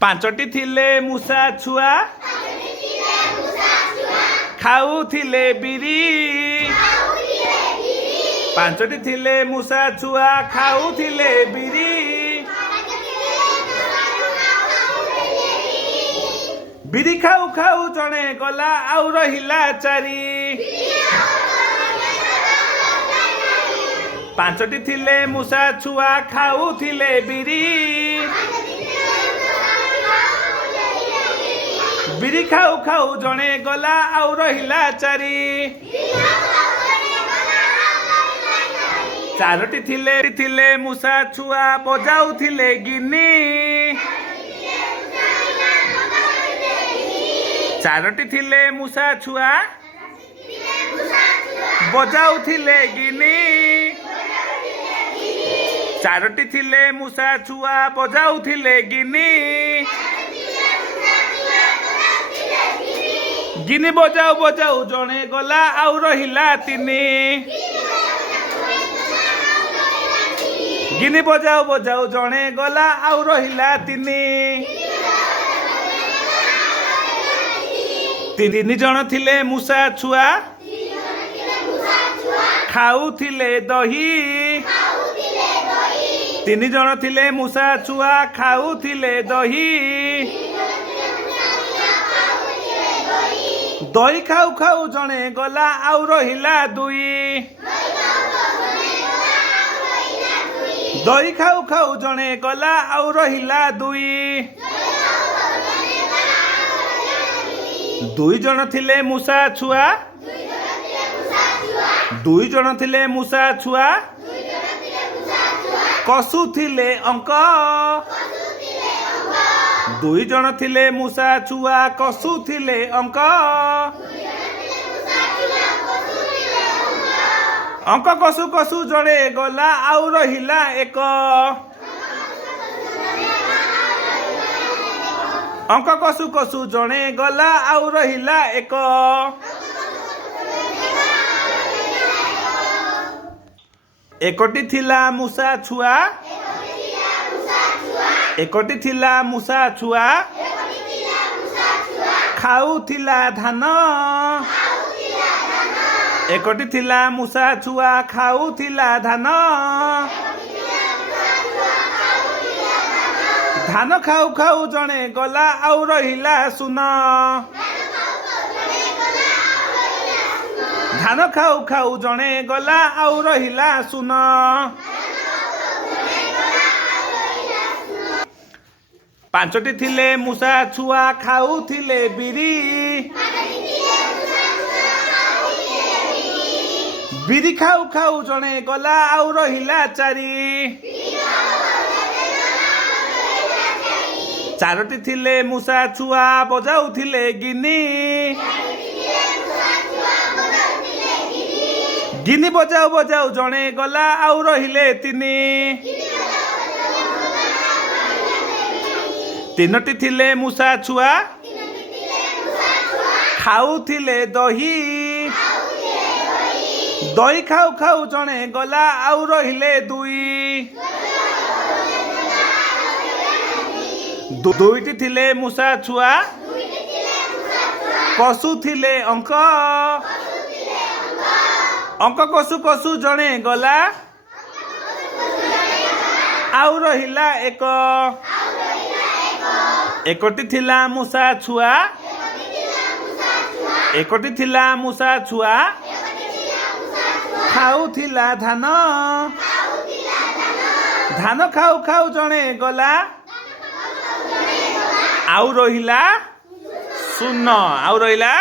ପାଞ୍ଚଟି ଥିଲେ ମୂଷା ଛୁଆ ଖାଉଥିଲେ ବିରି। ପାଞ୍ଚଟି ଥିଲେ ମୂଷା ଛୁଆ ଖାଉଥିଲେ ବିରି। ବିରି ଖାଉ ଖାଉ ଜଣେ ଗଲା ଆଉ ରହିଲା ଚାରି। ପାଞ୍ଚଟି ଥିଲେ ମୂଷା ଛୁଆ ଖାଉଥିଲେ ବିରି। ବିରି ଖାଉ ଖାଉ ଜଣେ ଗଲା ଆଉ ରହିଲା ଚାରି। ଚାରୋଟି ଥିଲେ ମୂଷା ଛୁଆ ବଜାଉଥିଲେ ଗିନି। ଚାରୋଟି ଥିଲେ ମୂଷା ଛୁଆ ବଜାଉଥିଲେ ଗିନି। ଚାରୋଟି ଥିଲେ ମୂଷା ଛୁଆ ବଜାଉଥିଲେ ଗିନି। ଗିନି ବଜାଉ ବଜାଉ ଜଣେ ଗଲା ଆଉ ରହିଲା ତିନି। ଗିନି ବଜାଉ ବଜାଉ ଜଣେ ଗଲା ଆଉ ରହିଲା ତିନି। ତିନି ଜଣ ଥିଲେ ମୂଷା ଛୁଆ ଖାଉଥିଲେ ଦହି। ତିନି ଜଣ ଥିଲେ ମୂଷା ଛୁଆ ଖାଉଥିଲେ ଦହି। ଦହି ଖାଉ ଖାଉ ଜଣେ ଗଲା ଆଉ ରହିଲା ଦୁଇ। ଦହି ଖାଉ ଖାଉ ଜଣେ ଗଲା ଆଉ ରହିଲା ଦୁଇ। ଦୁଇ ଜଣ ଥିଲେ ମୂଷା ଛୁଆ ଦୁଇ ଜଣ ଥିଲେ ମୂଷା ଛୁଆ କଷୁଥିଲେ ଅଙ୍କ। ଦୁଇ ଜଣ ଥିଲେ ମୂଷା ଛୁଆ କଷୁଥିଲେ ଅଙ୍କ। ଅଙ୍କ କଷୁ କଷୁ ଜଣେ ଗଲା ଆଉ ରହିଲା ଏକ। ଅଙ୍କ କଷୁ କଷୁ ଜଣେ ଗଲା ଆଉ ରହିଲା ଏକ। ଏକଟି ଥିଲା ମୂଷା ଛୁଆ ଏକଟି ଥିଲା ମୂଷା ଛୁଆ ଖାଉଥିଲା ଧାନ। ଏକଟି ଥିଲା ମୂଷା ଛୁଆ ଖାଉଥିଲା ଧାନ। ଧାନ ଖାଉ ଖାଉ ଜଣେ ଗଲା ଆଉ ରହିଲା ଶୂନ। ଧାନ ଖାଉ ଖାଉ ଜଣେ ଗଲା ଆଉ ରହିଲା ଶୂନ। ପାଞ୍ଚଟି ଥିଲେ ମୂଷା ଛୁଆ ଖାଉଥିଲେ ବିରି। ବିରି ଖାଉ ଖାଉ ଜଣେ ଗଲା ଆଉ ରହିଲା ଚାରି। ଚାରୋଟି ଥିଲେ ମୂଷା ଛୁଆ ବଜାଉଥିଲେ ଗିନି। ଗିନି ବଜାଉ ବଜାଉ ଜଣେ ଗଲା ଆଉ ରହିଲେ ତିନି। ତିନୋଟି ଥିଲେ ମୂଷା ଛୁଆ ଖାଉଥିଲେ ଦହି। ଦହି ଖାଉ ଖାଉ ଜଣେ ଗଲା ଆଉ ରହିଲେ ଦୁଇ। ଦୁଇଟି ଥିଲେ ମୂଷା ଛୁଆ କଷୁଥିଲେ ଅଙ୍କ। ଅଙ୍କ କଷୁ କଷୁ ଜଣେ ଗଲା ଆଉ ରହିଲା ଏକ। ଏକଟି ଥିଲା ମୂଷା ଛୁଆ ଏକଟି ଥିଲା ମୂଷା ଛୁଆ ଖାଉଥିଲା ଧାନ। ଧାନ ଖାଉ ଖାଉ ଜଣେ ଗଲା ଆଉ ରହିଲା ଶୂନ। ଆଉ ରହିଲା